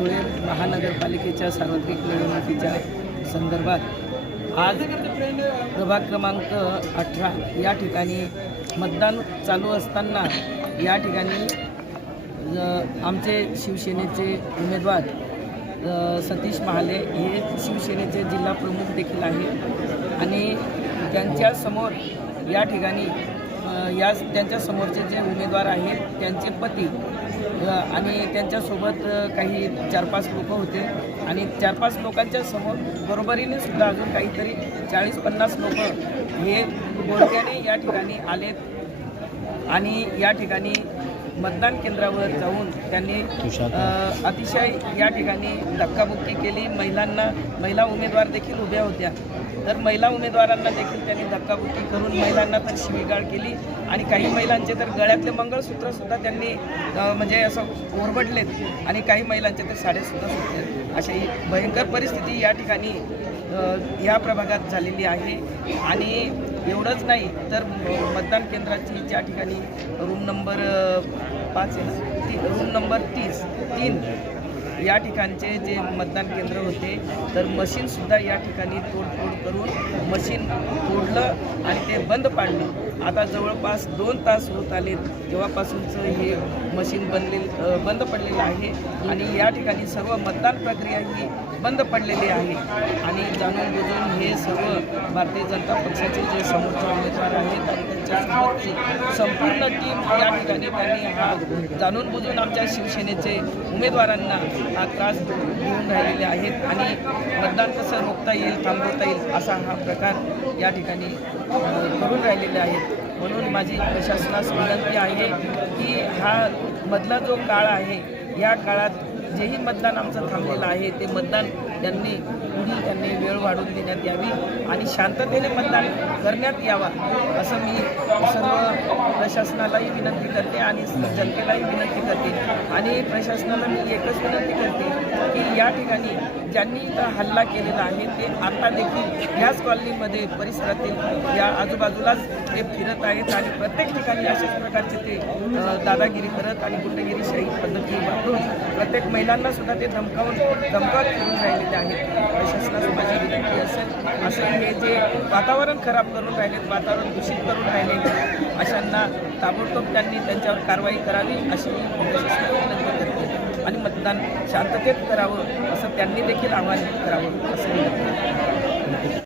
धुळे महानगरपालिकेच्या सार्वत्रिक निवडणुकीच्या संदर्भात आज प्रभाग क्रमांक अठरा या ठिकाणी मतदान चालू असताना या ठिकाणी आमचे शिवसेनेचे उमेदवार सतीश महाले हे शिवसेनेचे जिल्हा प्रमुख देखील आहे आणि त्यांच्यासमोर या ठिकाणी या त्यांच्या समोरचे जे उमेदवार आहेत त्यांचे पती आणि त्यांच्यासोबत काही चार पाच लोक होते. आणि चार पाच लोकांच्या समोर बरोबरीने सुद्धा अजून काहीतरी चाळीस पन्नास लोक हे बोलक्याने या ठिकाणी आलेत. आणि या ठिकाणी मतदान केंद्रावर जाऊन त्यांनी अतिशय या ठिकाणी धक्काबुक्की केली. महिलांना महिला उमेदवार देखील उभ्या होत्या. तर महिला उमेदवारांना देखील त्यांनी धक्काबुक्की करून महिलांना तर शिवीगाळ केली. आणि काही महिलांचे तर गळ्यातले मंगळसूत्रसुद्धा त्यांनी म्हणजे असं ओरबडलेत. आणि काही महिलांचे तर साडेसुद्धा सुटले अशी भयंकर परिस्थिती या ठिकाणी या प्रभागात झालेली आहे. आणि एवढंच नाही तर मतदान केंद्राची ज्या ठिकाणी रूम नंबर पाच आहे ना ती रूम नंबर तीस तीन. या ठिकाणचे जे मतदान केंद्र होते तर मशीनसुद्धा या ठिकाणी तोडफोड करून मशीन तोडलं आणि ते बंद पाडले. आता जवळपास दोन तास होत आले तेव्हापासूनचं हे मशीन बनले बंद पडलेलं आहे आणि या ठिकाणी सर्व मतदान प्रक्रिया ही बंद पडलेली आहे. आणि जाणून बुजून हे सर्व भारतीय जनता पक्षाचे जे समोरचे उमेदवार आहेत आणि त्यांच्यासोबतची संपूर्ण टीम या ठिकाणी त्यांनी हा जाणून बुजून आमच्या शिवसेनेचे उमेदवारांना हा त्रास घेऊन राहिलेले आहेत आणि मतदान कसं रोखता येईल थांबवता येईल असा हा प्रकार या ठिकाणी करून राहिलेले आहेत. म्हणून माझी प्रशासनास विनंती आहे की हा मधला जो काळ आहे या काळात जेही मतदान आमचं थांबलेलं आहे ते मतदान त्यांनी पुढील त्यांनी वेळ वाढवून देण्यात यावी आणि शांततेने मतदान करण्यात यावा असं मी सर्व प्रशासनालाही विनंती करते आणि जनतेलाही विनंती करते. आणि प्रशासनाला मी एकच विनंती करते की या ठिकाणी ज्यांनी इथं हल्ला केलेला आहे ते आता देखील ह्याच कॉलनीमध्ये परिसरातील या आजूबाजूलाच ते फिरत आहेत आणि प्रत्येक ठिकाणी अशाच प्रकारचे ते दादागिरी करत आणि गुंडगिरीशाही पद्धती वापरून प्रत्येक महिलांना सुद्धा ते धमकावून धमकावत फिरून राहिलेले आहेत. प्रशासनास माझी विनंती असेल असं हे जे वातावरण खराब करून राहिलेत वातावरण दूषित करून राहिले अशांना ताबडतोब त्यांनी त्यांच्यावर कारवाई करावी अशी मी विनंती करते. आणि मतदान शांततेत करावं असं त्यांनी देखील आवाहन करावं असं